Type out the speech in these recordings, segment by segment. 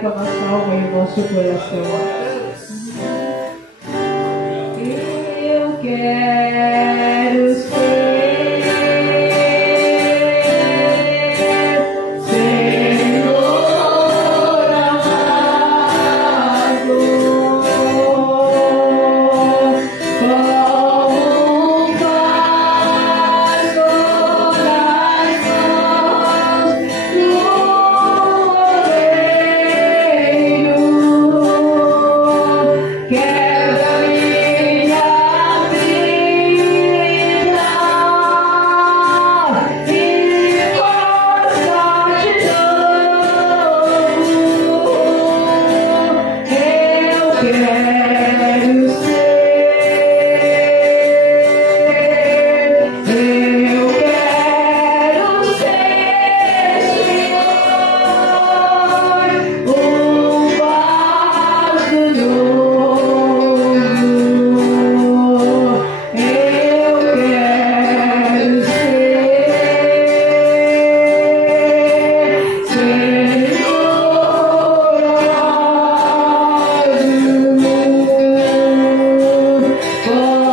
com a nossa alma e o nosso coração. Eu quero ser Senhor amado, como faz coração no oleiro. Quebra minha vida e força de novo. Eu quero ser, Senhor, um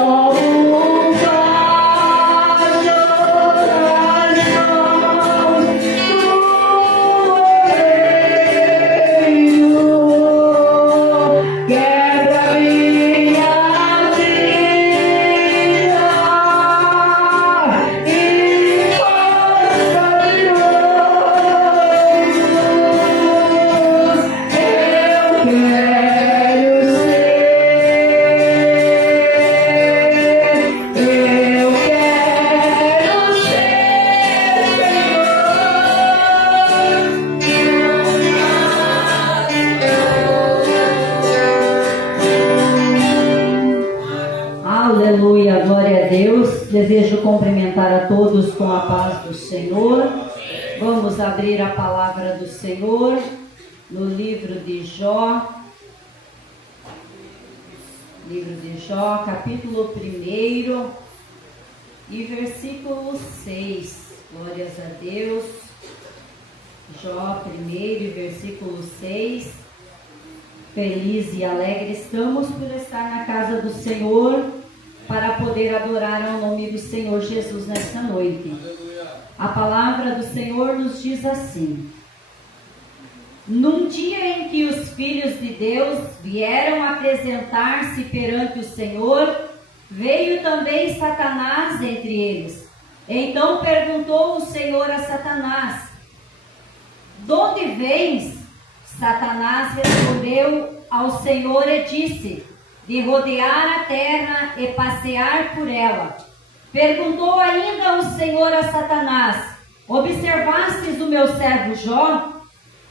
vaso novo. Eu quero ser Quebra minha vida e força de novo. Eu quero Aleluia, glória a Deus. Desejo cumprimentar a todos com a paz do Senhor. Vamos abrir a palavra do Senhor no livro de Jó. Livro de Jó, capítulo 1 e versículo 6. Glórias a Deus. Jó 1 e versículo 6. Feliz e alegre estamos por estar na casa do Senhor, para poder adorar ao nome do Senhor Jesus nesta noite. A palavra do Senhor nos diz assim: num dia em que os filhos de Deus vieram apresentar-se perante o Senhor, veio também Satanás entre eles. Então perguntou o Senhor a Satanás: de onde vens? Satanás respondeu ao Senhor e disse: de rodear a terra e passear por ela. Perguntou ainda o Senhor a Satanás: observastes o meu servo Jó?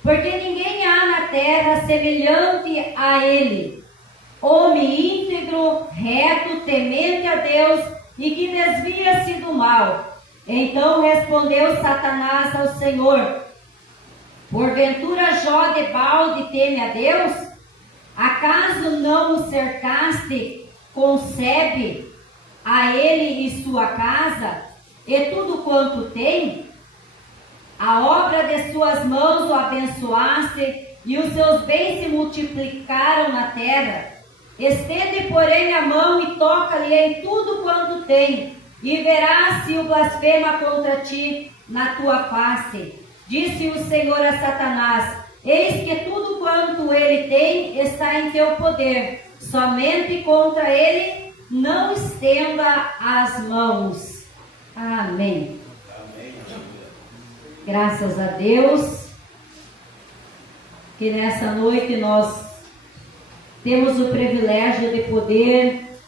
Porque ninguém há na terra semelhante a ele, homem íntegro, reto, temente a Deus e que desvia-se do mal. Então respondeu Satanás ao Senhor: porventura Jó de balde teme a Deus? Acaso não o cercaste, concebe a ele e sua casa, e tudo quanto tem? A obra de suas mãos o abençoaste, e os seus bens se multiplicaram na terra. Estende, porém, a mão e toca-lhe em tudo quanto tem, e verás se o blasfema contra ti na tua face. Disse o Senhor a Satanás: eis que tudo quanto ele tem está em teu poder, somente contra ele não estenda as mãos. Amém. Graças a Deus, que nessa noite nós temos o privilégio de poder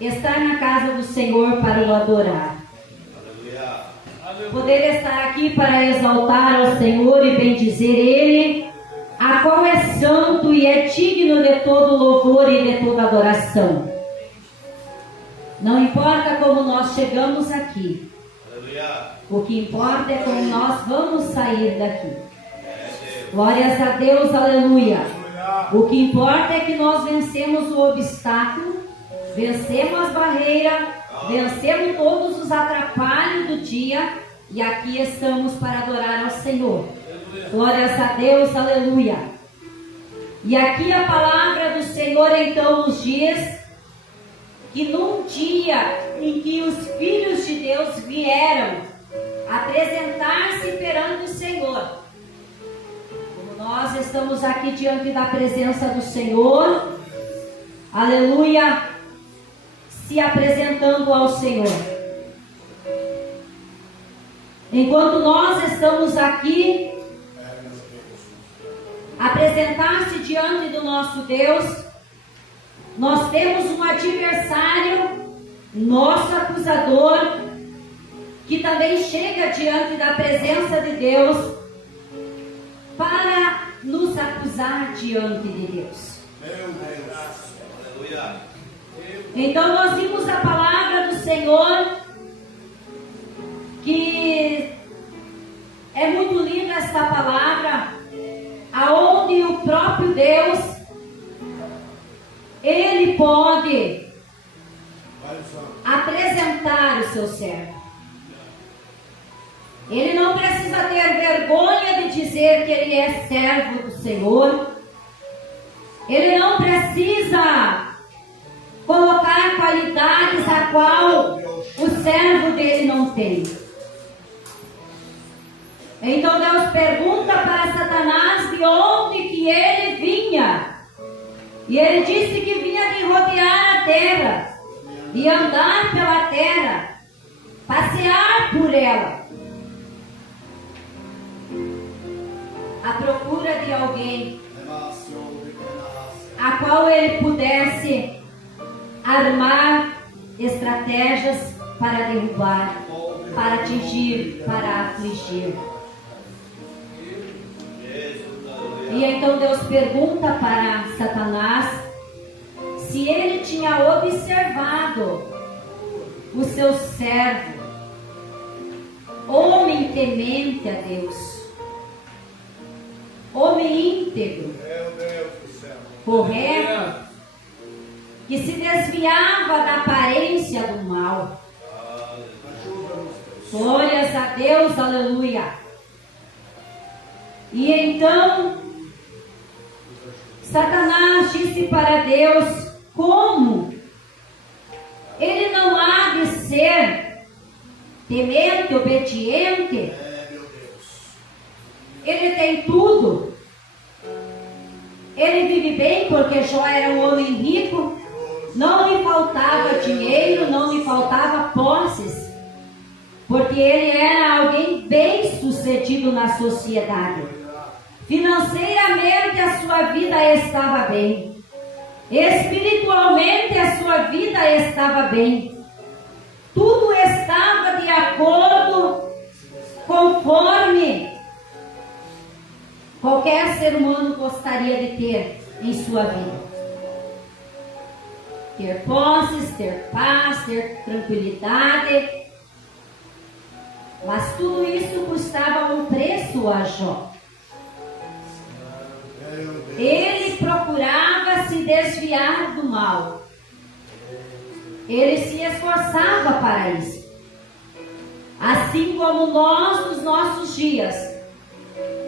estar na casa do Senhor para o adorar. Poder estar aqui para exaltar ao Senhor e bendizer Ele, a qual é santo e é digno de todo louvor e de toda adoração. Não importa como nós chegamos aqui, o que importa é como nós vamos sair daqui. Glórias a Deus, aleluia. O que importa é que nós vencemos o obstáculo, vencemos as barreiras, vencemos todos os atrapalhos do dia e aqui estamos para adorar ao Senhor. Glórias a Deus, aleluia. E aqui a palavra do Senhor então nos diz que num dia em que os filhos de Deus vieram apresentar-se perante o Senhor, como nós estamos aqui diante da presença do Senhor, aleluia, se apresentando ao Senhor. Enquanto nós estamos aqui, apresentar-se diante do nosso Deus, nós temos um adversário, nosso acusador, que também chega diante da presença de Deus para nos acusar diante de Deus. Então nós vimos a palavra do Senhor, que é muito linda esta palavra, aonde o próprio Deus, Ele pode apresentar o seu servo. Ele não precisa ter vergonha de dizer que ele é servo do Senhor. Ele não precisa colocar qualidades a qual o servo dele não tem. Então Deus pergunta para Satanás de onde que ele vinha. E ele disse que vinha de rodear a terra, de andar pela terra, passear por ela, à procura de alguém a qual ele pudesse armar estratégias para derrubar, para atingir, para afligir. E então Deus pergunta para Satanás se ele tinha observado o seu servo, homem temente a Deus, homem íntegro, correto, que se desviava da aparência do mal. Glórias a Deus, aleluia. E então Satanás disse para Deus: como ele não há de ser temente, obediente? Ele tem tudo. Ele vive bem porque Jó era um homem rico, não lhe faltava dinheiro, não lhe faltava posses, porque ele era alguém bem sucedido na sociedade. Financeiramente a sua vida estava bem, espiritualmente a sua vida estava bem, tudo estava de acordo conforme qualquer ser humano gostaria de ter em sua vida. Ter posses, ter paz, ter tranquilidade. Mas tudo isso custava um preço a Jó. Ele procurava se desviar do mal. Ele se esforçava para isso. Assim como nós, nos nossos dias,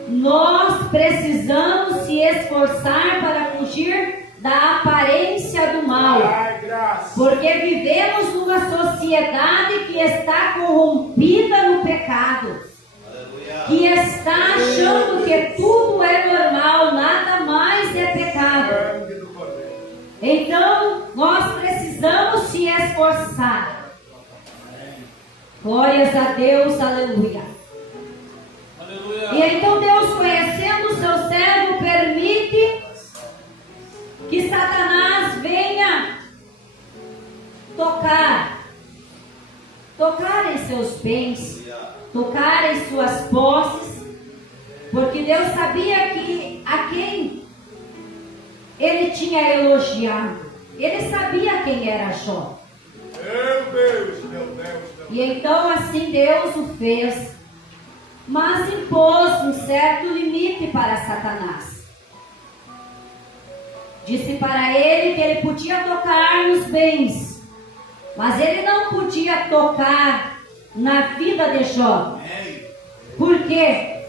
nós precisamos se esforçar para fugir da aparência do mal, porque vivemos numa sociedade que está corrompida no pecado, que está achando que tudo é normal, nada mais é pecado. Então nós precisamos se esforçar. Glórias a Deus, aleluia. E então Deus, conhecendo o seu servo, permite que Satanás venha tocar em seus bens, tocar em suas posses, porque Deus sabia que a quem ele tinha elogiado, ele sabia quem era Jó. Meu Deus, meu Deus. E então assim Deus o fez, mas impôs um certo limite para Satanás. Disse para ele que ele podia tocar nos bens, mas ele não podia tocar na vida de Jó. Por quê?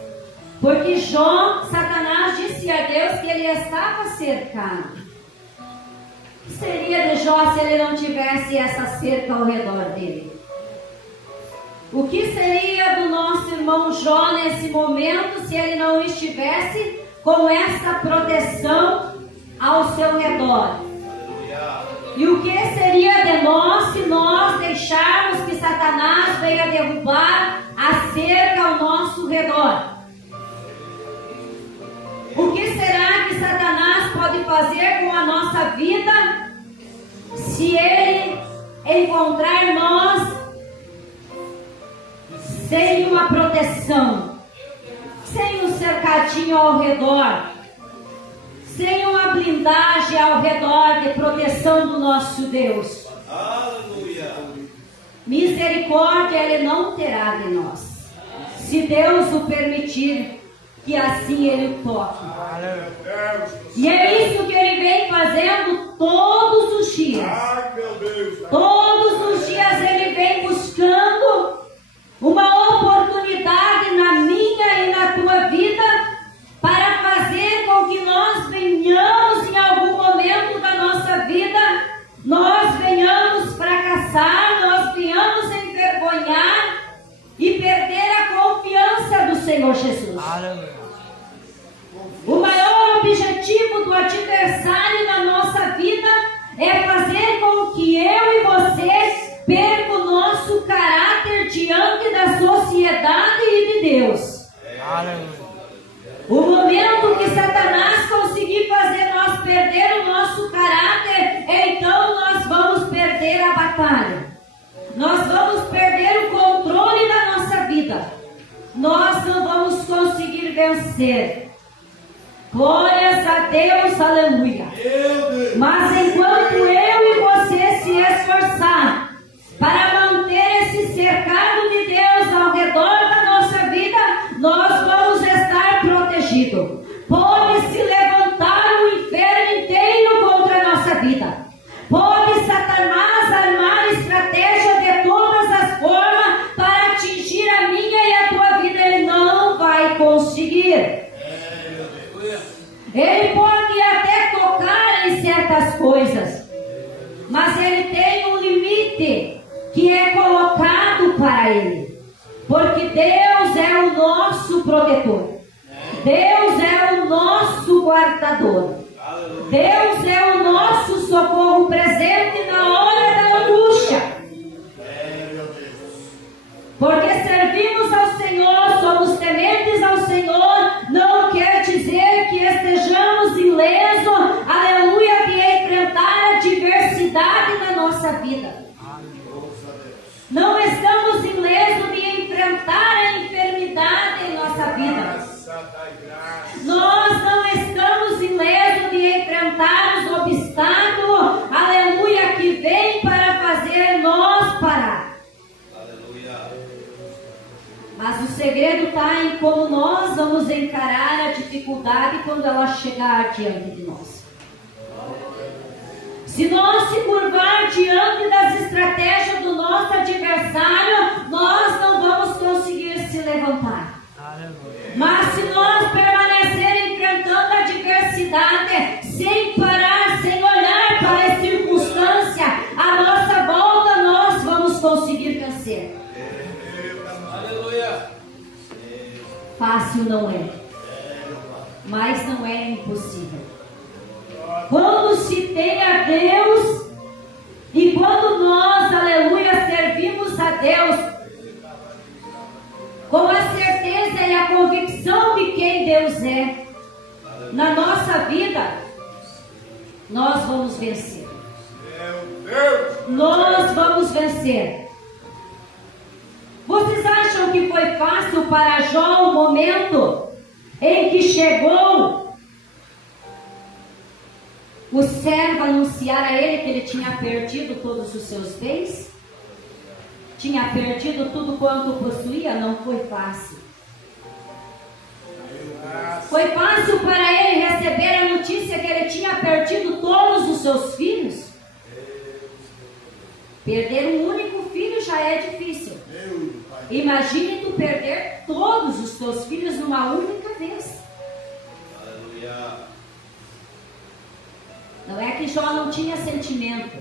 Porque Jó, Satanás disse a Deus que que ele estava cercado. O que seria de Jó se ele não tivesse essa cerca ao redor dele? O que seria do nosso irmão Jó nesse momento se ele não estivesse com essa proteção ao seu redor? E o que seria de nós se nós deixarmos que Satanás venha derrubar a cerca ao nosso redor? O que será que Satanás pode fazer com a nossa vida se ele encontrar nós sem uma proteção, sem um cercadinho ao redor, sem uma blindagem ao redor de proteção do nosso Deus? Aleluia. Misericórdia ele não terá de nós, se Deus o permitir que assim ele o toque. E é isso que ele vem fazendo todos os dias. Ai, meu Deus. Todos os dias ele vem buscando uma oportunidade na minha e na tua vida para fazer com que nós venhamos em algum momento da nossa vida, nós venhamos fracassar, nós venhamos envergonhar e perder a confiança do Senhor Jesus. O maior objetivo do adversário na nossa vida é fazer com que eu e você perca o nosso caráter diante da sociedade e de Deus. O momento que Satanás conseguir fazer nós perder o nosso caráter, então nós vamos perder a batalha. Nós vamos perder o controle da nossa vida. Nós não vamos conseguir vencer. Glórias a Deus, aleluia. Mas enquanto eu e você se esforçar para manter esse cercado de Deus ao redor da nossa vida, nós vamos estar protegidos. Pode se levantar o inferno inteiro contra a nossa vida. Pode Satanás armar estratégia de todas as formas para atingir a minha e a tua vida. Ele não vai conseguir. Ele pode até tocar em certas coisas, mas ele tem um limite que é colocado para ele, porque Deus é o nosso protetor, Deus é o nosso guardador, Deus é o nosso socorro presente na hora da angústia. Porque servimos ao Senhor, somos tementes ao Senhor, não quer dizer que estejamos ilesos, aleluia, de enfrentar a adversidade na nossa vida. Não estamos ilesos de enfrentar a enfermidade em nossa vida. Nós não estamos ilesos de enfrentar os obstáculos, aleluia, que vem para fazer nós parar. Mas o segredo está em como nós vamos encarar a dificuldade quando ela chegar diante de nós. Se nós se curvar diante das estratégias do nosso adversário, nós não vamos conseguir se levantar. Mas se nós permanecer enfrentando a adversidade, sem parar, sem olhar para a circunstância à nossa volta, nós vamos conseguir vencer. Fácil não é, mas não é impossível. Quando se tem a Deus e quando nós, aleluia, servimos a Deus com a certeza e a convicção de quem Deus é na nossa vida, nós vamos vencer. Nós vamos vencer. Vocês acham que foi fácil para Jó o momento em que chegou o servo anunciar a ele que ele tinha perdido todos os seus bens? Tinha perdido tudo quanto possuía? Não foi fácil. Foi fácil para ele receber a notícia que ele tinha perdido todos os seus filhos? Perder um único filho já é difícil. Imagine tu perder todos os teus filhos numa única vez. Não é que Jó não tinha sentimento.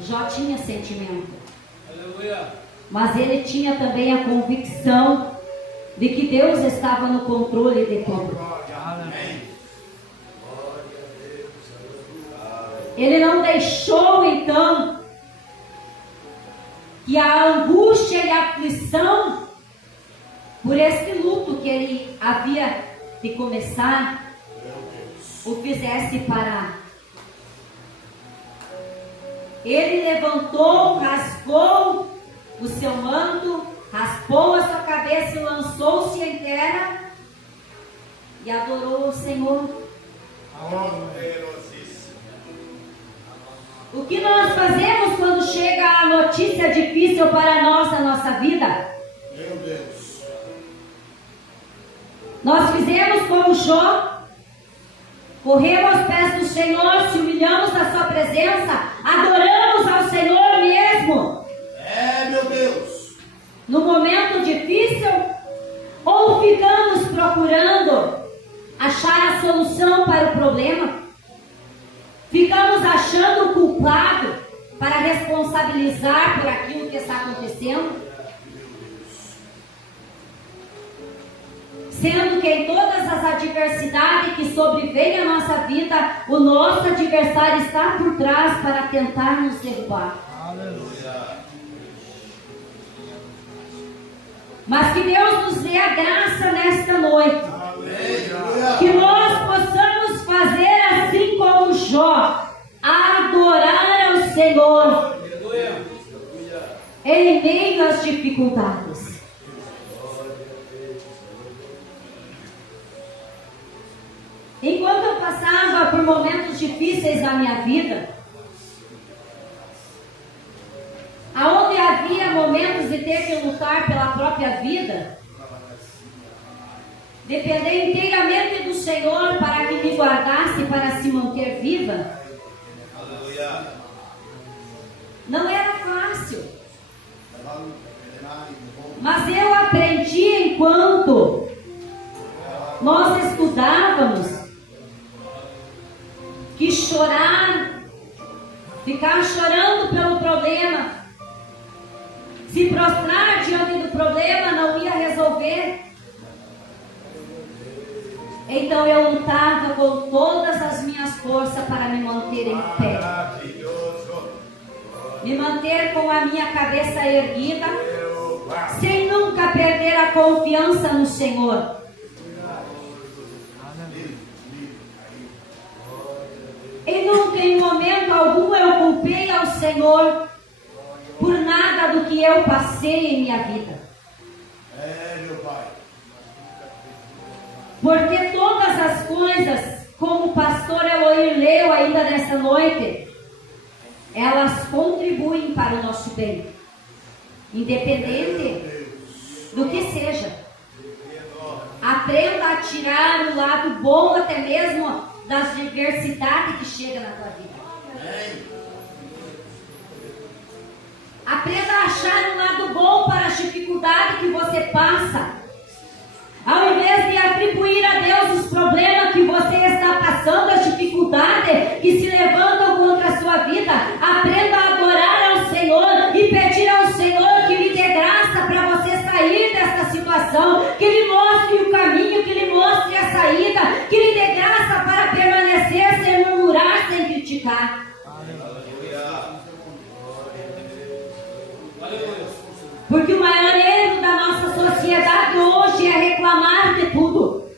Jó tinha sentimento. Aleluia. Mas ele tinha também a convicção de que Deus estava no controle de tudo. Ele não deixou então que a angústia e a aflição por esse luto que ele havia de começar o fizesse parar. Ele levantou, rasgou o seu manto, raspou a sua cabeça e lançou-se em terra e adorou o Senhor. O que nós fazemos quando chega a notícia difícil para nós na nossa vida? Meu Deus. Nós fizemos como Jó, corremos aos pés do Senhor, se humilhamos na sua presença, adoramos ao Senhor mesmo. Meu Deus. No momento difícil, ou ficamos procurando achar a solução para o problema, ficamos achando o culpado para responsabilizar por aquilo que está acontecendo, sendo que em todas as adversidades que sobrevêm à nossa vida, o nosso adversário está por trás para tentar nos derrubar. Aleluia. Mas que Deus nos dê a graça nesta noite. Aleluia. Que nós possamos fazer assim como Jó, adorar ao Senhor em meio às dificuldades. Enquanto eu passava por momentos difíceis na minha vida, aonde havia momentos de ter que lutar pela própria vida, depender inteiramente do Senhor para que me guardasse para se manter viva. Aleluia. Não era fácil. Mas eu aprendi enquanto nós estudávamos que chorar, ficar chorando pelo problema, se prostrar diante do problema não ia resolver. Então eu lutava com todas as minhas forças para me manter em pé. Me manter com a minha cabeça erguida, sem nunca perder a confiança no Senhor. E nunca em momento algum eu culpei ao Senhor por nada do que eu passei em minha vida. Meu Pai. Porque todas as coisas, como o pastor Eloir leu ainda nessa noite, elas contribuem para o nosso bem, independente do que seja. Aprenda a tirar o lado bom até mesmo das diversidades que chegam na tua vida. Aprenda a achar um lado bom para as dificuldades que você passa. Ao invés de atribuir a Deus os problemas que você está passando, as dificuldades que se levantam contra a sua vida, aprenda a adorar ao Senhor e pedir ao Senhor que lhe dê graça para você sair dessa situação, que lhe mostre o caminho, que lhe mostre a saída, que lhe dê graça para permanecer sem murmurar, sem criticar. Porque o maior erro da nossa sociedade hoje é reclamar de tudo.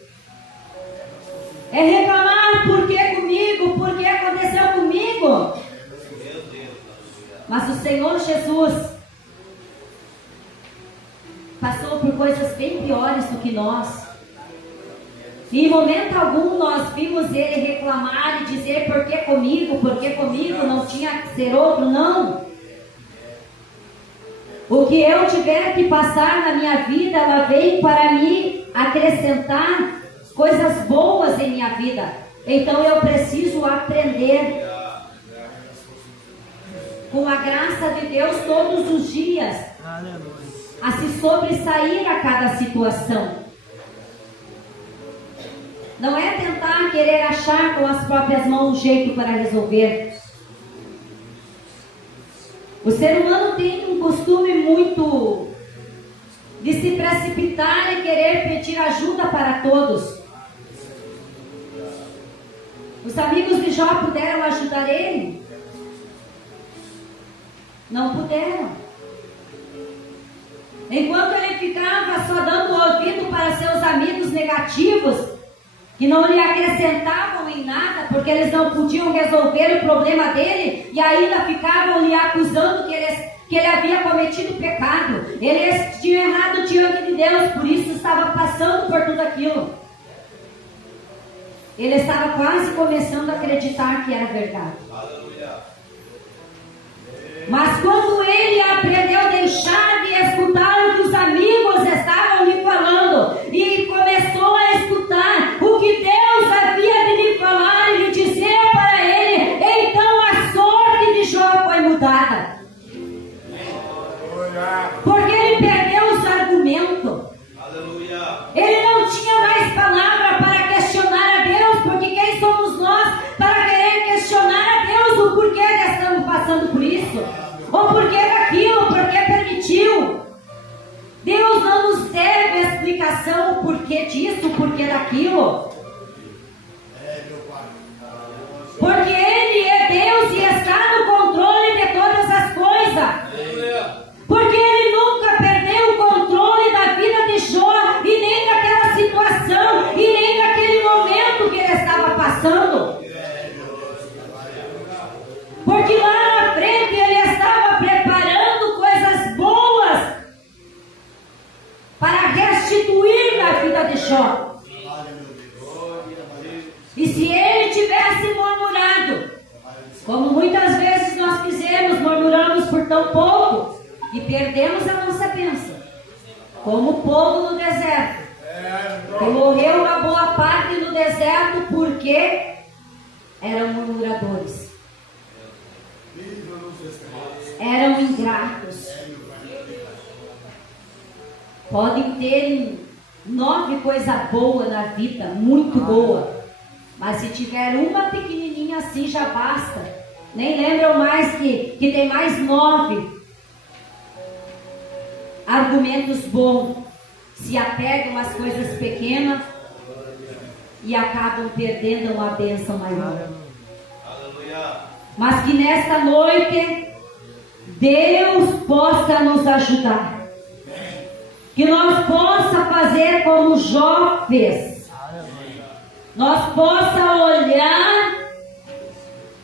É reclamar por que comigo, por que aconteceu comigo. Mas o Senhor Jesus passou por coisas bem piores do que nós. E em momento algum nós vimos ele reclamar e dizer por que comigo, não tinha que ser outro, não. O que eu tiver que passar na minha vida, ela vem para me acrescentar coisas boas em minha vida. Então eu preciso aprender com a graça de Deus todos os dias a se sobressair a cada situação. Não é tentar querer achar com as próprias mãos um jeito para resolver. O ser humano tem um costume muito de se precipitar e querer pedir ajuda para todos. Os amigos de Jó puderam ajudar ele? Não puderam. Enquanto ele ficava só dando ouvido para seus amigos negativos, que não lhe acrescentavam em nada, porque eles não podiam resolver o problema dele, e ainda ficavam lhe acusando que ele havia cometido pecado. Ele tinha errado diante de Deus, por isso estava passando por tudo aquilo. Ele estava quase começando a acreditar que era verdade. Mas quando ele aprendeu a deixar de escutar o que os amigos estavam lhe falando, e começou a escutar o que Deus havia de lhe falar e lhe dizer para ele, então a sorte de Jó foi mudada. Porque ele perdeu os argumentos. Ele não tinha mais palavra para questionar a Deus, porque quem somos nós para querer questionar a Deus o porquê que estamos passando por isso? Ou porquê daquilo, porque permitiu? Deus não nos deve explicação o porquê disso, o porquê daquilo. Porque Ele é Deus e está no controle de todas as coisas. Porque Ele nunca perdeu o controle da vida de Jó, e nem daquela situação, e nem daquele momento que ele estava passando. Porque lá na frente ele estava preparando coisas boas para restituir na vida de Jó. E se ele tivesse murmurado, como muitas vezes nós fizemos, murmuramos por tão pouco e perdemos a nossa bênção, como o povo no deserto, que morreu uma boa parte no deserto porque eram murmuradores, eram ingratos. Podem ter 9 coisas boas na vida, muito boa, mas se tiver uma pequenininha assim já basta. Nem lembram mais que tem mais 9 argumentos bons. Se apegam às coisas pequenas e acabam perdendo uma bênção maior. Mas que nesta noite Deus possa nos ajudar, que nós possa fazer como Jó fez, nós possa olhar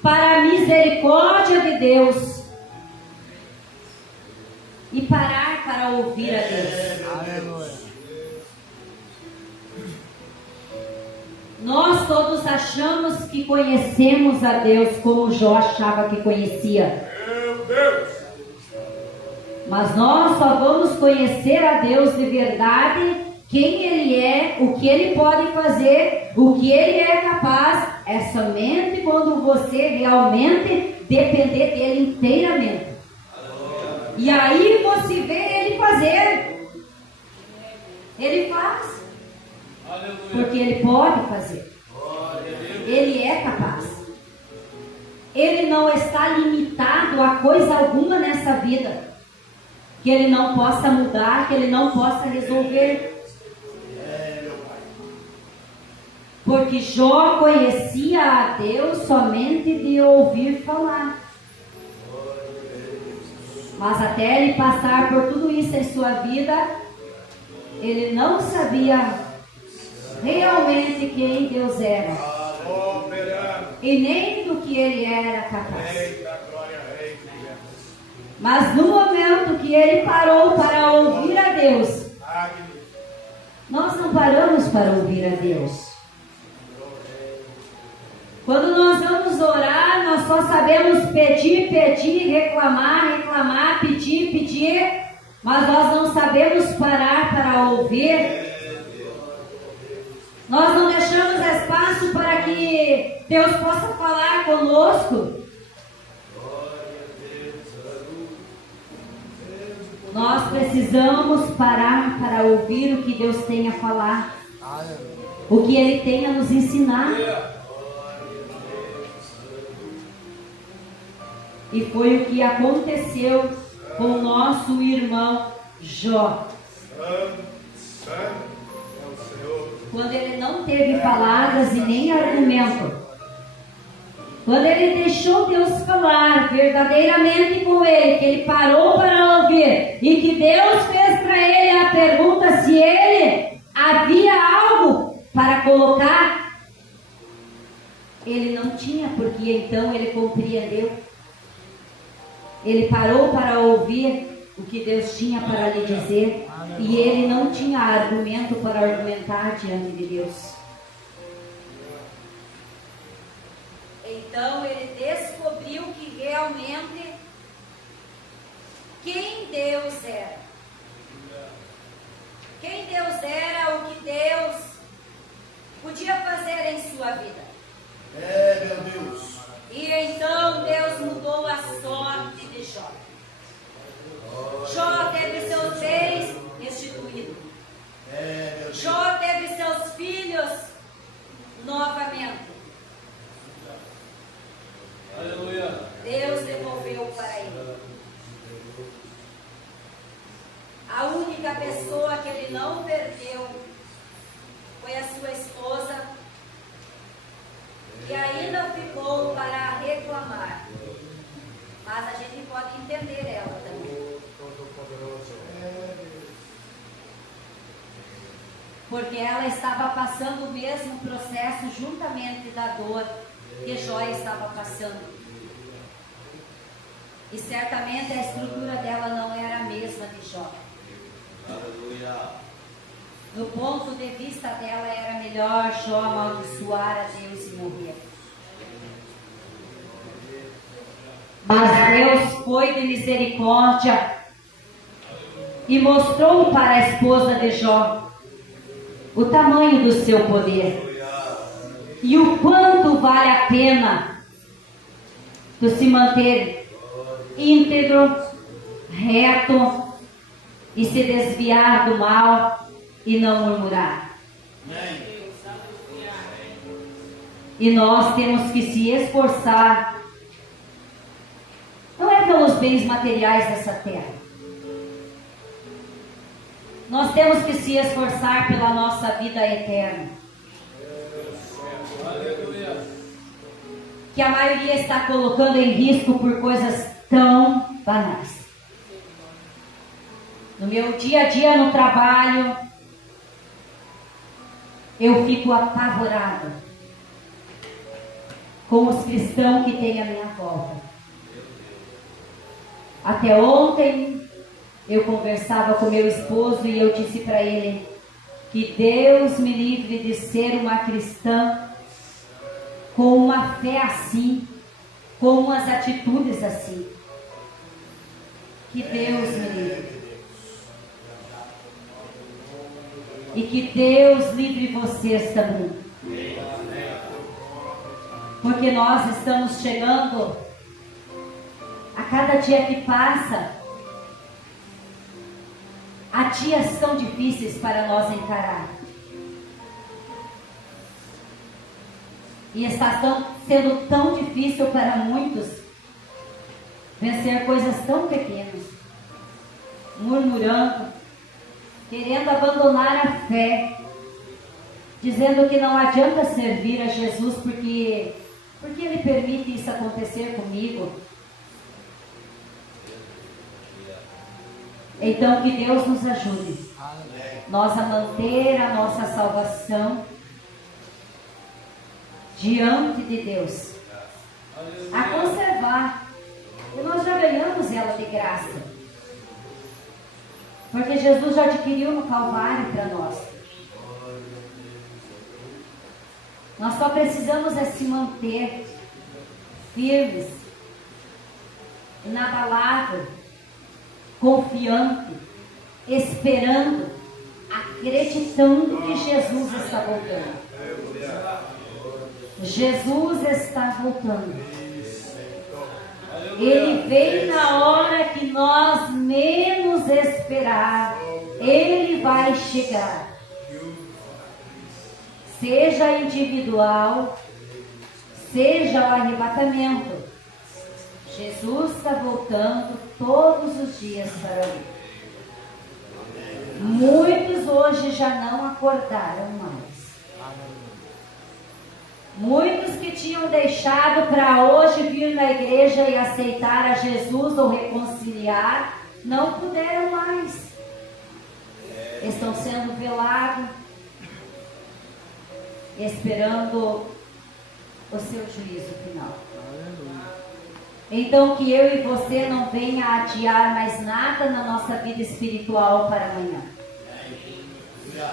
para a misericórdia de Deus e parar para ouvir a Deus. Nós todos achamos que conhecemos a Deus como Jó achava que conhecia. Mas nós só vamos conhecer a Deus de verdade, quem Ele é, o que Ele pode fazer, o que Ele é capaz, é somente quando você realmente depender dEle inteiramente. E aí você vê Ele fazer. Ele faz. Porque Ele pode fazer. Ele é capaz. Ele não está limitado a coisa alguma nessa vida que Ele não possa mudar, que Ele não possa resolver. Porque Jó conhecia a Deus somente de ouvir falar. Mas até ele passar por tudo isso em sua vida, ele não sabia realmente quem Deus era, e nem do que Ele era capaz. Mas no momento que ele parou para ouvir a Deus, nós não paramos para ouvir a Deus. Quando nós vamos orar, nós só sabemos pedir, pedir, reclamar, pedir, mas nós não sabemos parar para ouvir. Nós não deixamos espaço para que Deus possa falar conosco. Nós precisamos parar para ouvir o que Deus tem a falar. o que ele tem a nos ensinar. E foi o que aconteceu com o nosso irmão Jó. Quando ele não teve palavras e nem argumento, quando ele deixou Deus falar verdadeiramente com ele, que ele parou para ouvir, e que Deus fez para ele a pergunta se ele havia algo para colocar, ele não tinha, porque então ele compreendeu. Ele parou para ouvir o que Deus tinha para lhe dizer, e ele não tinha argumento para argumentar diante de Deus. Então ele descobriu que realmente quem Deus era. Quem Deus era, o que Deus podia fazer em sua vida. Meu Deus. E então Deus mudou a sorte de Jó. Jó teve seus bens restituídos. Jó teve seus filhos novamente. Aleluia. Deus devolveu para ele. A única pessoa que ele não perdeu foi a sua esposa, que ainda ficou para reclamar. Mas a gente pode entender ela também. Porque ela estava passando o mesmo processo juntamente da dor que Jó estava passando. E certamente a estrutura dela não era a mesma de Jó. Aleluia. No ponto de vista dela era melhor Jó amaldiçoar a Deus e morrer. Mas Deus foi de misericórdia e mostrou para a esposa de Jó o tamanho do seu poder e o quanto vale a pena tu se manter íntegro, reto e se desviar do mal e não murmurar. E nós temos que se esforçar, não é pelos bens materiais dessa terra. Nós temos que se esforçar pela nossa vida eterna. Que a maioria está colocando em risco por coisas tão banais. No meu dia a dia no trabalho, eu fico apavorada com os cristãos que tem à minha volta. Até ontem eu conversava com meu esposo e eu disse para ele que Deus me livre de ser uma cristã com uma fé assim, com umas atitudes assim. Que Deus me livre. E que Deus livre vocês também. Porque nós estamos chegando, a cada dia que passa, há dias tão difíceis para nós encarar. E está sendo tão difícil para muitos vencer coisas tão pequenas, murmurando, querendo abandonar a fé, dizendo que não adianta servir a Jesus porque Ele permite isso acontecer comigo. Então que Deus nos ajude, nós a manter a nossa salvação diante de Deus, a conservar, e nós já ganhamos ela de graça, porque Jesus já adquiriu no Calvário para nós. Nós só precisamos é se manter firmes, inabalável, confiante, esperando, acreditando que Jesus está voltando. Jesus está voltando. Ele vem na hora que nós menos esperar. Ele vai chegar. seja individual, seja o arrebatamento. Jesus está voltando todos os dias para ali. Muitos hoje já não acordaram mais. Muitos que tinham deixado para hoje vir na igreja e aceitar a Jesus ou reconciliar, não puderam mais. Estão sendo velados, esperando o seu juízo final. Então que eu e você não venha adiar mais nada na nossa vida espiritual para amanhã.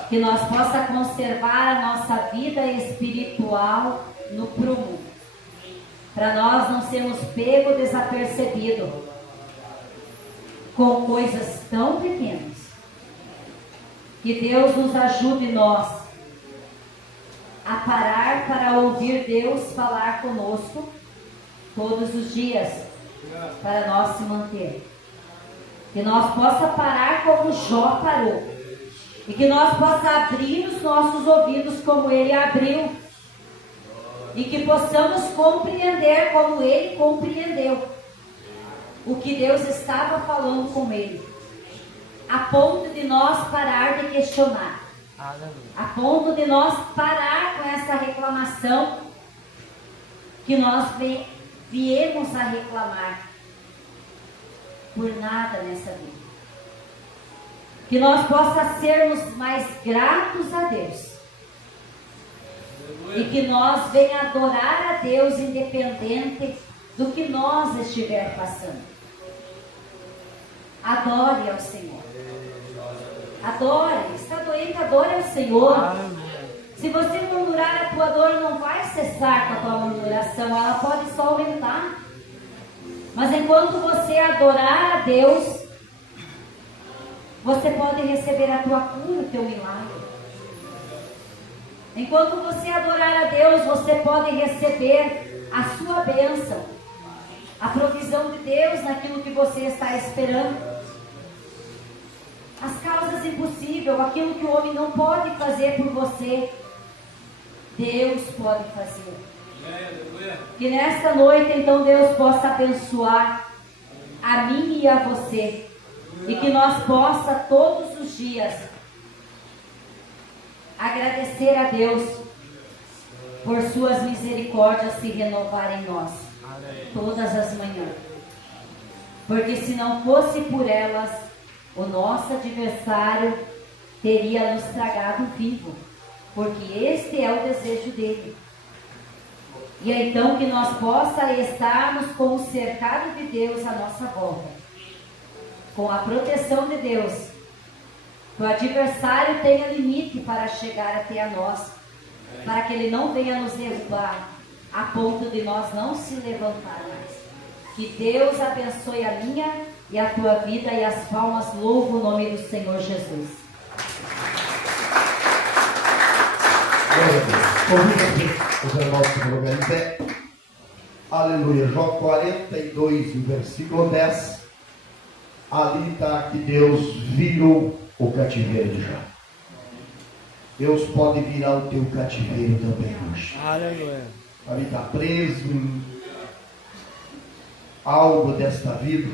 Que nós possa conservar a nossa vida espiritual no prumo. Para nós não sermos pegos desapercebidos com coisas tão pequenas. Que Deus nos ajude nós a parar para ouvir Deus falar conosco todos os dias, para nós se manter. Que nós possa parar como Jó parou. E que nós possa abrir os nossos ouvidos como ele abriu. E que possamos compreender como ele compreendeu o que Deus estava falando com ele. A ponto de nós parar de questionar. A ponto de nós parar com essa reclamação que nós viemos a reclamar por nada nessa vida. Que nós possamos sermos mais gratos a Deus. E que nós venhamos adorar a Deus independente do que nós estiver passando. Adore ao Senhor. Adore. Está doente, adore ao Senhor. Se você murmurar, a tua dor não vai cessar com a tua murmuração. Ela pode só aumentar. Mas enquanto você adorar a Deus, você pode receber a tua cura, o teu milagre. Enquanto você adorar a Deus, você pode receber a sua bênção, a provisão de Deus naquilo que você está esperando. As causas impossíveis, aquilo que o homem não pode fazer por você, Deus pode fazer. Que nesta noite, então, Deus possa abençoar a mim e a você. E que nós possa todos os dias agradecer a Deus por suas misericórdias se renovarem em nós todas as manhãs. Porque se não fosse por elas, o nosso adversário teria nos tragado vivo. Porque este é o desejo dele. E é então que nós possa estarmos com o cercado de Deus à nossa volta. Com a proteção de Deus, que o adversário tenha limite para chegar até a nós, para que ele não venha nos derrubar, a ponto de nós não se levantar mais. Que Deus abençoe a minha e a tua vida, e as palmas louvam o nome do Senhor Jesus. Glória a Deus. Convido os irmãos que colocarem em pé. Aleluia. Jó 42, versículo 10. Ali está que Deus virou o cativeiro de Jó. Deus pode virar o teu cativeiro também hoje. Aleluia. Ali está preso em algo desta vida.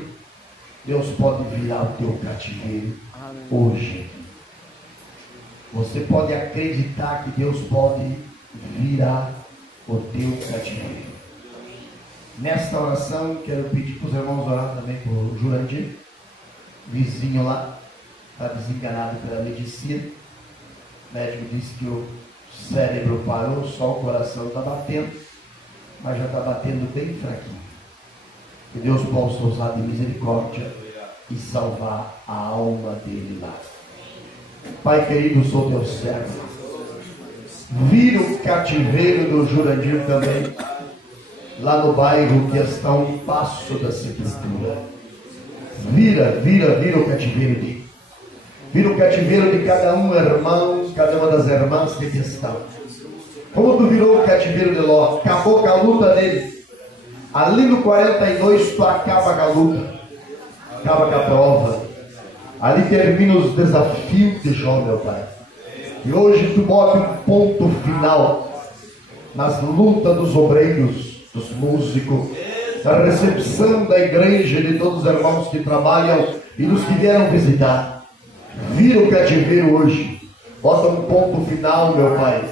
Deus pode virar o teu cativeiro hoje. Você pode acreditar que Deus pode virar o teu cativeiro. Nesta oração, quero pedir para os irmãos orar também por Jurandir. Vizinho lá, está desenganado pela medicina. O médico disse que o cérebro parou, só o coração está batendo, mas já está batendo bem fraquinho. Que Deus possa usar de misericórdia e salvar a alma dele lá. Pai querido, sou teu servo. Vira o cativeiro do Jurandir também, lá no bairro que está a um passo da sepultura. Vira o cativeiro dele. Vira o cativeiro de cada um irmão, cada uma das irmãs que aqui estão. Como tu virou o cativeiro de Ló, acabou com a luta dele. Ali no 42 tu acaba com a luta, acaba com a prova. Ali termina os desafios de Jó, meu Pai. E hoje tu bote um ponto final nas lutas dos obreiros, dos músicos, na recepção da igreja, de todos os irmãos que trabalham e dos que vieram visitar. Vira o cativeiro hoje. Bota um ponto final, meu Pai,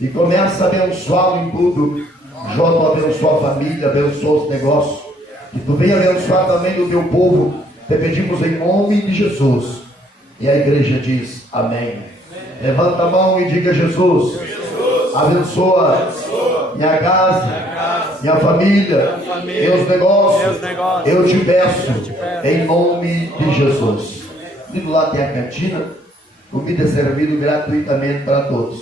e começa a abençoá-lo em tudo. Jó, tu abençoa a família, abençoa os negócios. Que tu venha abençoar também o teu povo. Te pedimos em nome de Jesus. E a igreja diz amém. Levanta a mão e diga: Jesus, abençoa minha casa, minha família, meus negócios. Eu te peço em nome de Jesus. E do lado tem a cantina. Comida servida gratuitamente para todos.